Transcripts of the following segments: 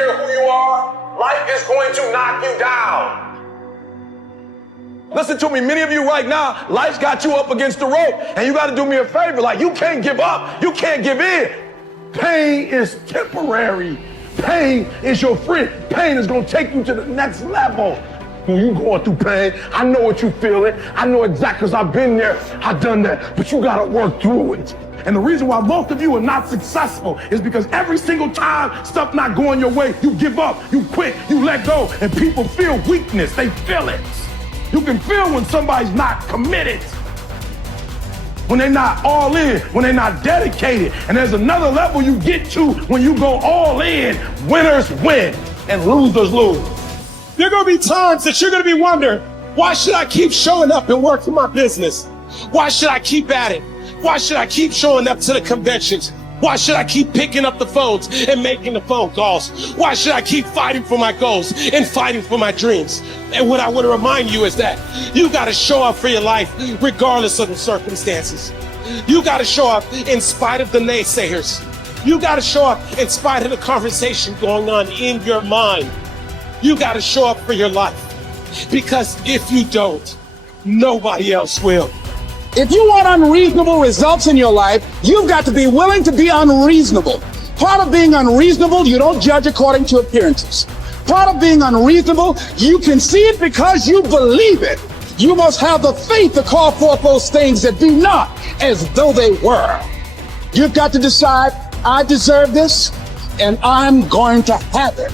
care who you are, life is going to knock you down. Listen to me, many of you right now, life's got you up against the rope, and you got to do me a favor. Like, you can't give up. You can't give in. Pain is temporary. Pain is your friend. Pain is going to take you to the next level. When you going through pain, I know what you feeling. I know exactly, because I've been there. I've done that. But you got to work through it. And the reason why most of you are not successful is because every single time stuff not going your way, you give up, you quit, you let go, and people feel weakness. They feel it. You can feel when somebody's not committed, when they're not all in, when they're not dedicated. And there's another level you get to when you go all in. Winners win and losers lose. There are going to be times that you're going to be wondering, why should I keep showing up and working my business? Why should I keep at it? Why should I keep showing up to the conventions? Why should I keep picking up the phones and making the phone calls? Why should I keep fighting for my goals and fighting for my dreams? And what I want to remind you is that you got to show up for your life regardless of the circumstances. You got to show up in spite of the naysayers. You got to show up in spite of the conversation going on in your mind. You got to show up for your life, because if you don't, nobody else will. If you want unreasonable results in your life, you've got to be willing to be unreasonable. Part of being unreasonable, you don't judge according to appearances. Part of being unreasonable, you can see it because you believe it. You must have the faith to call forth those things that be not as though they were. You've got to decide, I deserve this, and I'm going to have it.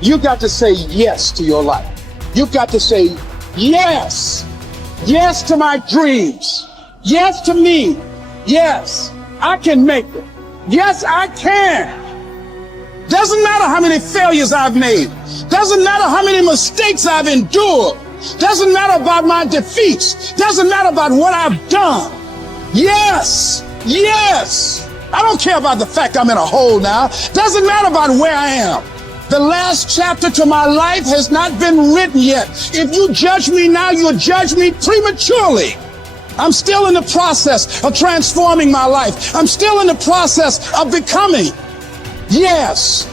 You've got to say yes to your life. You've got to say yes. Yes to my dreams. Yes to me. Yes, I can make it. Yes, I can. Doesn't matter how many failures I've made. Doesn't matter how many mistakes I've endured. Doesn't matter about my defeats. Doesn't matter about what I've done. Yes, yes. I don't care about the fact I'm in a hole now. Doesn't matter about where I am. The last chapter to my life has not been written yet. If you judge me now, you'll judge me prematurely. I'm still in the process of transforming my life. I'm still in the process of becoming. Yes.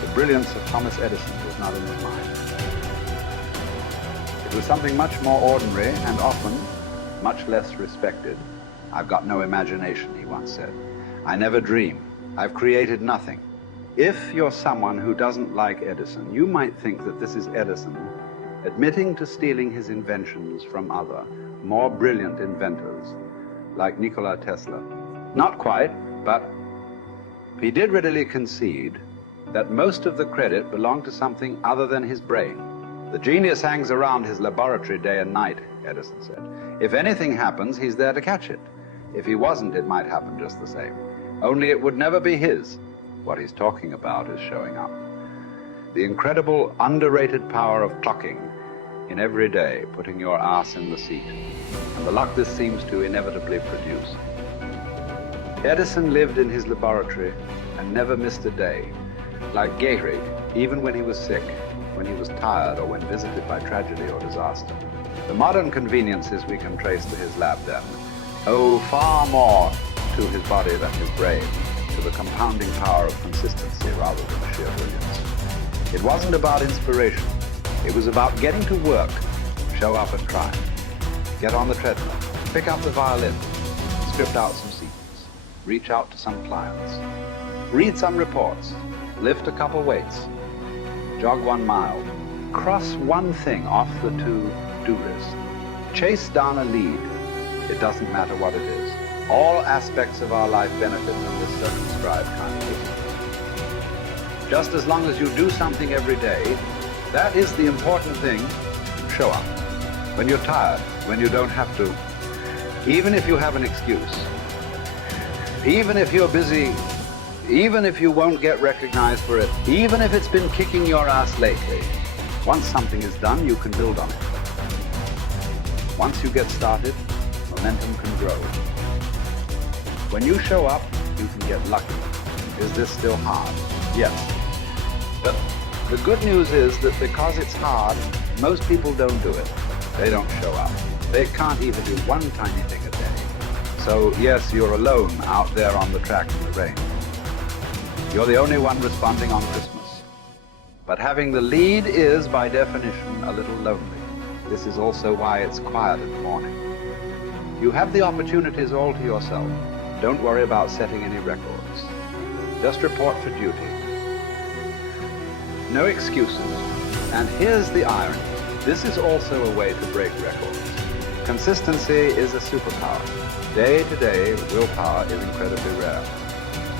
The brilliance of Thomas Edison was not in his mind. It was something much more ordinary and often much less respected. I've got no imagination, he once said. I never dream. I've created nothing. If you're someone who doesn't like Edison, you might think that this is Edison admitting to stealing his inventions from other, more brilliant inventors, like Nikola Tesla. Not quite, but he did readily concede that most of the credit belonged to something other than his brain. The genius hangs around his laboratory day and night, Edison said. If anything happens, he's there to catch it. If he wasn't, it might happen just the same. Only it would never be his. What he's talking about is showing up. The incredible, underrated power of clocking in every day, putting your ass in the seat, and the luck this seems to inevitably produce. Edison lived in his laboratory and never missed a day. Like Gehrig, even when he was sick, when he was tired, or when visited by tragedy or disaster. The modern conveniences we can trace to his lab then owe far more to his body than his brain, to the compounding power of consistency rather than sheer brilliance. It wasn't about inspiration. It was about getting to work, show up and try. Get on the treadmill, pick up the violin, script out some scenes, reach out to some clients, read some reports, lift a couple weights, jog 1 mile, cross one thing off the to-do list, chase down a lead. It doesn't matter what it is. All aspects of our life benefit from this circumscribed kind of business. Just as long as you do something every day, that is the important thing. Show up. When you're tired, when you don't have to, even if you have an excuse, even if you're busy, even if you won't get recognized for it, even if it's been kicking your ass lately, once something is done, you can build on it. Once you get started, momentum can grow. When you show up, you can get lucky. Is this still hard? Yes. But the good news is that because it's hard, most people don't do it. They don't show up. They can't even do one tiny thing a day. So yes, you're alone out there on the track in the rain. You're the only one responding on Christmas. But having the lead is, by definition, a little lonely. This is also why it's quiet in the morning. You have the opportunities all to yourself. Don't worry about setting any records. Just report for duty. No excuses. And here's the irony. This is also a way to break records. Consistency is a superpower. Day to day, willpower is incredibly rare.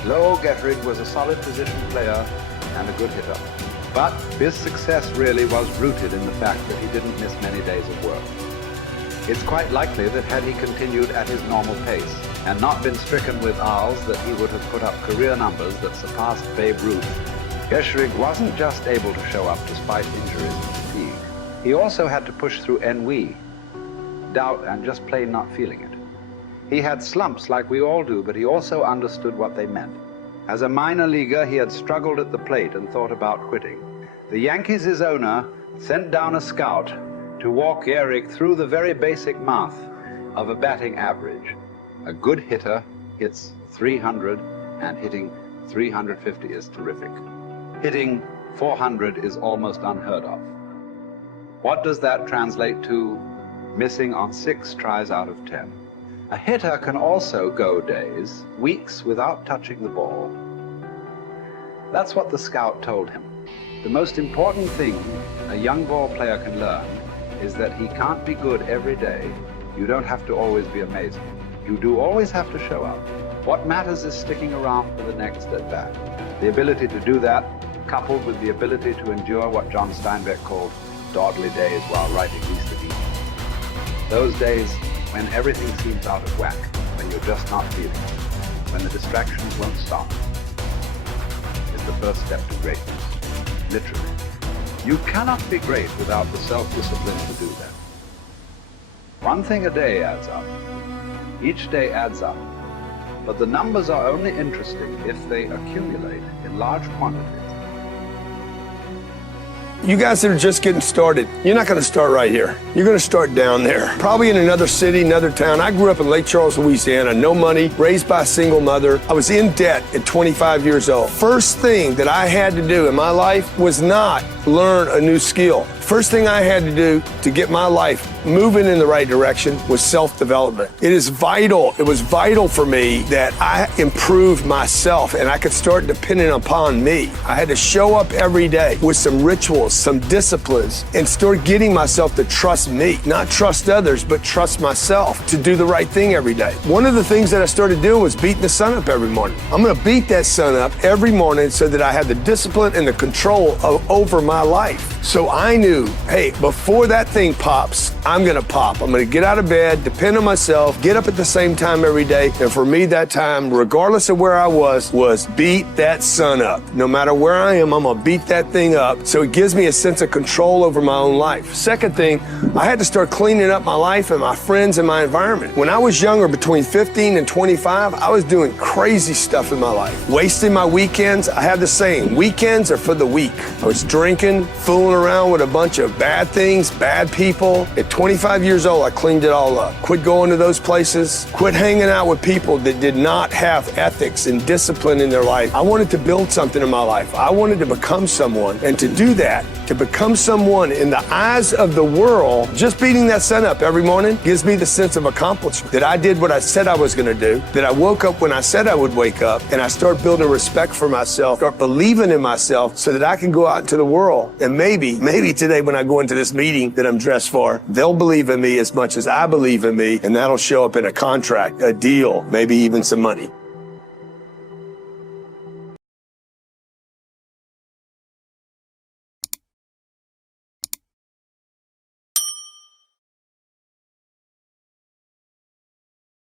Lowell Gettrig was a solid position player and a good hitter. But his success really was rooted in the fact that he didn't miss many days of work. It's quite likely that had he continued at his normal pace and not been stricken with R's, that he would have put up career numbers that surpassed Babe Ruth. Gettrig wasn't just able to show up despite injuries and fatigue. He also had to push through ennui, doubt, and just plain not feeling it. He had slumps like we all do, but he also understood what they meant. As a minor leaguer, he had struggled at the plate and thought about quitting. The Yankees' owner sent down a scout to walk Gehrig through the very basic math of a batting average. A good hitter hits 300, and hitting 350 is terrific. Hitting 400 is almost unheard of. What does that translate to? Missing on 6 tries out of 10. A hitter can also go days, weeks without touching the ball. That's what the scout told him. The most important thing a young ball player can learn is that he can't be good every day. You don't have to always be amazing. You do always have to show up. What matters is sticking around for the next at-bat. The ability to do that, coupled with the ability to endure what John Steinbeck called dawdly days while writing East of Eden. Those days when everything seems out of whack, when you're just not feeling it, when the distractions won't stop, is the first step to greatness. Literally. You cannot be great without the self-discipline to do that. One thing a day adds up. Each day adds up. But the numbers are only interesting if they accumulate in large quantities. You guys that are just getting started, you're not going to start right here. You're going to start down there, probably in another city, another town. I grew up in Lake Charles, Louisiana, no money, raised by a single mother. I was in debt at 25 years old. First thing that I had to do in my life was not learn a new skill. First thing I had to do to get my life moving in the right direction was self-development. It is vital. It was vital for me that I improved myself and I could start depending upon me. I had to show up every day with some rituals, some disciplines, and start getting myself to trust me, not trust others, but trust myself to do the right thing every day. One of the things that I started doing was beating the sun up every morning. I'm going to beat that sun up every morning so that I have the discipline and the control over my life. So I knew, hey, before that thing pops, I'm going to pop. I'm going to get out of bed, depend on myself, get up at the same time every day. And for me, that time, regardless of where I was beat that sun up. No matter where I am, I'm going to beat that thing up. So it gives me a sense of control over my own life. Second thing, I had to start cleaning up my life and my friends and my environment. When I was younger, between 15 and 25, I was doing crazy stuff in my life. Wasting my weekends. I have the saying, weekends are for the weak. I was drinking, fooling around with a bunch of bad things, bad people. At 25 years old, I cleaned it all up. Quit going to those places. Quit hanging out with people that did not have ethics and discipline in their life. I wanted to build something in my life. I wanted to become someone. And to do that, to become someone in the eyes of the world, just beating that sun up every morning gives me the sense of accomplishment. That I did what I said I was going to do. That I woke up when I said I would wake up. And I start building respect for myself. Start believing in myself so that I can go out into the world and maybe today when I go into this meeting that I'm dressed for, they'll believe in me as much as I believe in me, and that'll show up in a contract, a deal, maybe even some money.